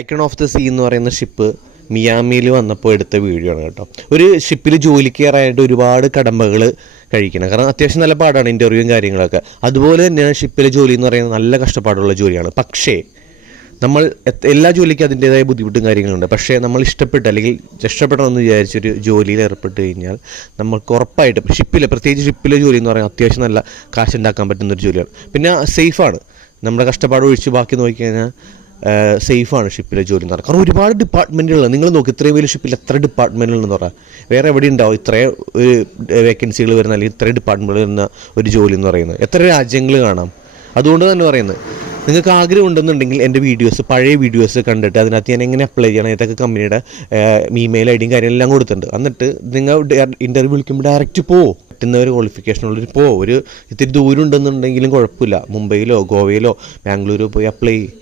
Icon of the sea എന്ന് പറയുന്ന ship മിയാമിയിൽ വന്നപ്പോൾ എടുത്ത വീഡിയോ ആണ് കേട്ടോ. ഒരു ഷിപ്പിൽ ജോലിക്ക് കയറാനായിട്ട് ഒരുപാട് കടമ്പകൾ കഴിക്കണം. കാരണം അത്യാവശ്യം നല്ല പാടാണ് ഇൻ്റർവ്യൂവും കാര്യങ്ങളൊക്കെ. അതുപോലെ തന്നെയാണ് ഷിപ്പിലെ ജോലി എന്ന് പറയുന്നത് നല്ല കഷ്ടപ്പാടുള്ള ജോലിയാണ്. പക്ഷേ നമ്മൾ എല്ലാ ജോലിക്കും അതിൻ്റേതായ ബുദ്ധിമുട്ടും കാര്യങ്ങളുണ്ട്. പക്ഷേ നമ്മൾ ഇഷ്ടപ്പെട്ട് അല്ലെങ്കിൽ ഇഷ്ടപ്പെടണമെന്ന് വിചാരിച്ചൊരു ജോലിയിൽ ഏർപ്പെട്ട് കഴിഞ്ഞാൽ നമുക്ക് ഉറപ്പായിട്ടും പ്രത്യേകിച്ച് ഷിപ്പിലെ ജോലി എന്ന് പറയുന്നത് അത്യാവശ്യം നല്ല കാശുണ്ടാക്കാൻ പറ്റുന്നൊരു ജോലിയാണ്. പിന്നെ സേഫാണ്. നമ്മുടെ കഷ്ടപ്പാട് ഒഴിച്ച് ബാക്കി നോക്കിക്കഴിഞ്ഞാൽ സേഫാണ് ഷിപ്പിലെ ജോലി എന്ന് പറയുന്നത്. കാരണം ഒരുപാട് ഡിപ്പാർട്ട്മെൻറ്റുകൾ നിങ്ങൾ നോക്കി, ഇത്രയും വലിയ ഷിപ്പിൽ എത്ര ഡിപ്പാർട്ട്മെൻറ്റുകളെന്ന് പറയാം. വേറെ എവിടെ ഉണ്ടാവും ഇത്രയും ഒരു വേക്കൻസികൾ വരുന്ന അല്ലെങ്കിൽ ഇത്രയും ഡിപ്പാർട്ട്മെൻറ്റുകൾ വരുന്ന ഒരു ജോലി എന്ന് പറയുന്നത്? എത്ര രാജ്യങ്ങൾ കാണാം. അതുകൊണ്ട് തന്നെ പറയുന്നത്, നിങ്ങൾക്ക് ആഗ്രഹം ഉണ്ടെന്നുണ്ടെങ്കിൽ എൻ്റെ പഴയ വീഡിയോസ് കണ്ടിട്ട് അതിനകത്ത് ഞാൻ എങ്ങനെ അപ്ലൈ ചെയ്യണം, ഏതൊക്കെ കമ്പനിയുടെ ഇമെയിൽ ഐ ഡിയും കാര്യങ്ങളെല്ലാം കൊടുത്തിട്ടുണ്ട്. എന്നിട്ട് നിങ്ങൾ ഇൻ്റർവ്യൂ വിളിക്കുമ്പോൾ ഡയറക്റ്റ് പറ്റുന്ന ഒരു ക്വാളിഫിക്കേഷനുള്ളൊരു ഒരു ഇത്തിരി ദൂരം ഉണ്ടെന്നുണ്ടെങ്കിലും കുഴപ്പമില്ല. മുംബൈയിലോ ഗോവയിലോ ബാംഗ്ലൂരോ പോയി അപ്ലൈ ചെയ്യും.